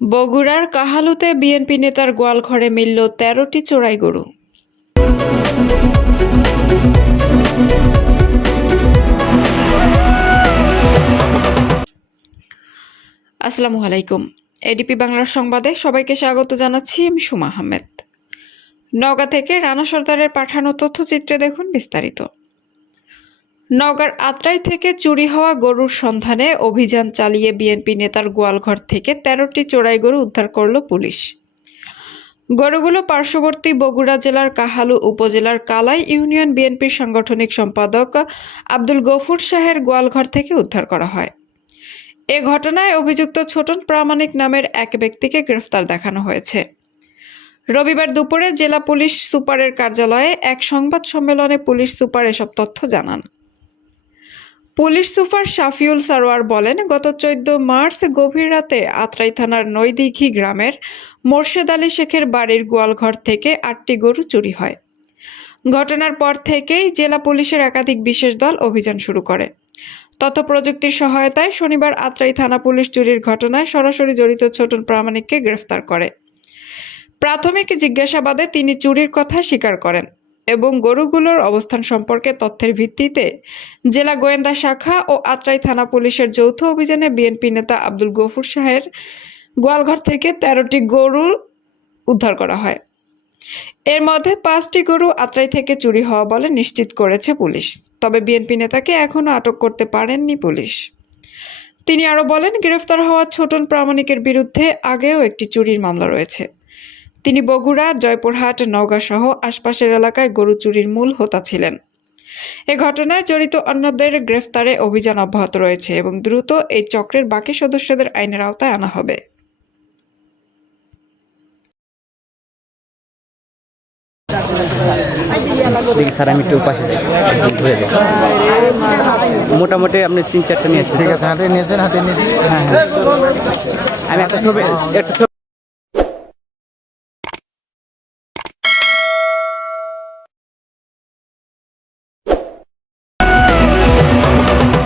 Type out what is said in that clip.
বগুড়ার কাহালুতে বিএনপি নেতার গোয়ালঘরে মিলল তেরোটি চোরাই গরু। আসসালামু আলাইকুম। এডিপি বাংলার সংবাদে সবাইকে স্বাগত জানাচ্ছি আমি সুমা আহমেদ। নওগাঁ থেকে রানা সর্দারের পাঠানো তথ্যচিত্রে দেখুন বিস্তারিত। নওগাঁর আত্রাই থেকে চুরি হওয়া গরুর সন্ধানে অভিযান চালিয়ে বিএনপি নেতার গোয়ালঘর থেকে তেরোটি চোরাই গরু উদ্ধার করল পুলিশ। গরুগুলো পার্শ্ববর্তী বগুড়া জেলার কাহালু উপজেলার কালাই ইউনিয়ন বিএনপির সাংগঠনিক সম্পাদক আব্দুল গফুর শাহের গোয়ালঘর থেকে উদ্ধার করা হয়। এ ঘটনায় অভিযুক্ত ছোটন প্রামাণিক নামের এক ব্যক্তিকে গ্রেফতার দেখানো হয়েছে। রবিবার দুপুরে জেলা পুলিশ সুপারের কার্যালয়ে এক সংবাদ সম্মেলনে পুলিশ সুপার এসব তথ্য জানান। পুলিশ সুপার শাফিউল সারোয়ার বলেন, গত চোদ্দ মার্চ গভীর রাতে আত্রাই থানার নৈদিঘি গ্রামের মোর্শেদ আলী শেখের বাড়ির গোয়ালঘর থেকে আটটি গরু চুরি হয়। ঘটনার পর থেকেই জেলা পুলিশের একাধিক বিশেষ দল অভিযান শুরু করে। তথ্য প্রযুক্তির সহায়তায় শনিবার আত্রাই থানা পুলিশ চুরির ঘটনায় সরাসরি জড়িত ছোটন প্রামাণিককে গ্রেফতার করে। প্রাথমিক জিজ্ঞাসাবাদে তিনি চুরির কথা স্বীকার করেন। এবং গরুগুলোর অবস্থান সম্পর্কে তথ্যের ভিত্তিতে জেলা গোয়েন্দা শাখা ও আত্রাই থানা পুলিশের যৌথ অভিযানে বিএনপি নেতা আব্দুল গফুর শাহের গোয়ালঘর থেকে তেরোটি গরু উদ্ধার করা হয়। এর মধ্যে পাঁচটি গরু আত্রাই থেকে চুরি হওয়া বলে নিশ্চিত করেছে পুলিশ, তবে বিএনপি নেতাকে এখনও আটক করতে পারেননি পুলিশ। তিনি আরও বলেন, গ্রেফতার হওয়া ছোটন প্রামাণিকের বিরুদ্ধে আগেও একটি চুরির মামলা রয়েছে। তিনি বগুড়া জয়পুরহাট নওগাঁ সহ আশপাশের এলাকায় গরু চুরির মূল হোতা ছিলেন। এ ঘটনায় জড়িত অন্যদের গ্রেফতারে অভিযান অব্যাহত রয়েছে এবং দ্রুত এই চক্রের বাকি সদস্যদের আইনের আওতায় আনা হবে। দেখি স্যার আমি একটু পাশে ঘুরে যাই মোটামুটি আপনি তিন চারটা নিয়েছেন ঠিক আছে হাতে নিয়েছেন হাতে নিয়েছেন। হ্যাঁ হ্যাঁ। আমি একটা ছবি একটা